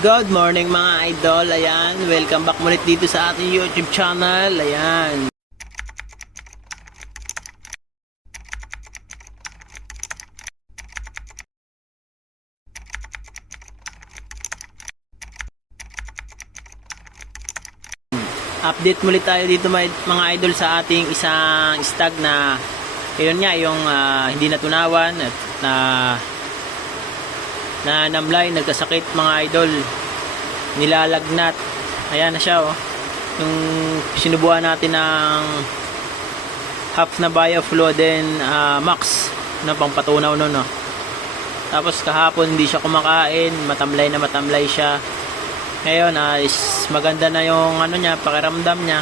Good morning mga idol, ayan, welcome back ulit dito sa ating YouTube channel, ayan. Update muli tayo dito mga idol sa ating isang stag na yun nga, yung hindi natunawan at na namlay, nagkasakit mga idol, nilalagnat. Ayan na siya oh. Yung sinubuhan natin ng half na Biofloden max na pangpatunaw nun oh. Tapos kahapon hindi siya kumakain, matamlay na matamlay siya. Ngayon is maganda na yung ano niya, pakiramdam niya.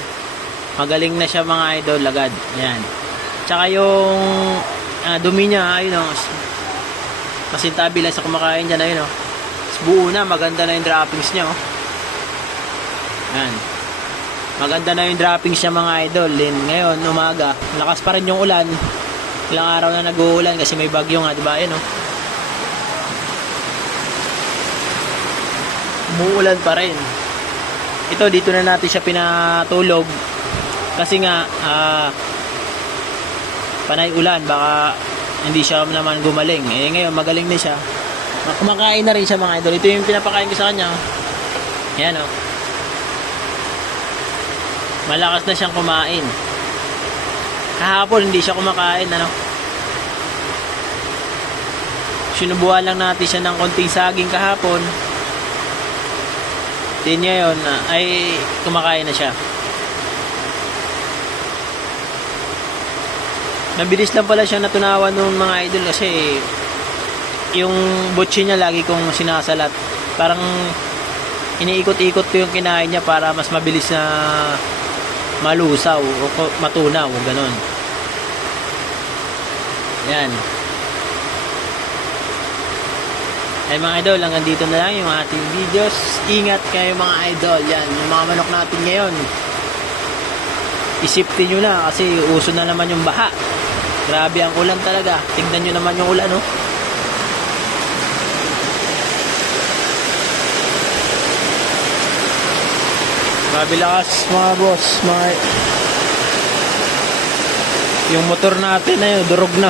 Magaling na siya mga idol agad. Ayan. Tsaka yung dumi niya, ayun oh. Masintabi lang sa kumakain dyan, ayun oh. Buo na, maganda na yung droppings niya oh. Ayan. Maganda na yung droppings niya mga idol. Ngayon, umaga, malakas pa rin yung ulan. Ilang araw na nag-uulan kasi may bagyo nga, diba? Ayan oh. Umuulan pa rin. Ito, dito na natin siya pinatulog. Kasi nga, panay ulan, baka hindi siya naman gumaling. Eh ngayon magaling na siya. Kumakain na rin siya mga idol. Ito yung pinapakain ko sa kanya. Ayan oh. Malakas na siyang kumain. Kahapon hindi siya kumakain ano. Sinubuhan lang natin siya ng konting saging kahapon. Din ngayon ay kumakain na siya. Mabilis lang pala siya natunawan ng mga idol kasi yung butchi niya lagi kong sinasalat. Parang iniikot-ikot ko yung kinain niya para mas mabilis na malusaw o matunaw o ganon. Yan. Ay mga idol, hanggang dito na lang yung ating videos. Ingat kayo mga idol. Yan, yung mga manok natin ngayon. Isipin nyo na kasi uso na naman yung baha. Grabe ang ulan talaga. Tingnan nyo naman yung ulan, oh. Grabe lakas, mga boss. Yung motor natin na yun, durog na.